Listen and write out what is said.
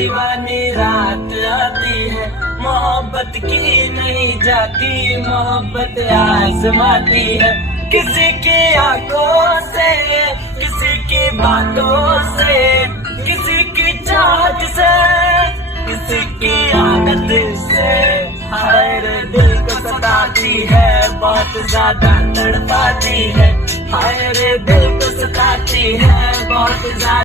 दीवानी रात आती है, मोहब्बत की नहीं जाती, मोहब्बत आजमाती है। किसी की आंखों से, किसी की बातों से, किसी की चाहत से, किसी की आदत से, हाय रे दिल को सताती है, बहुत ज्यादा तड़पाती है, हाय रे दिल को सताती है, बहुत ज्यादा।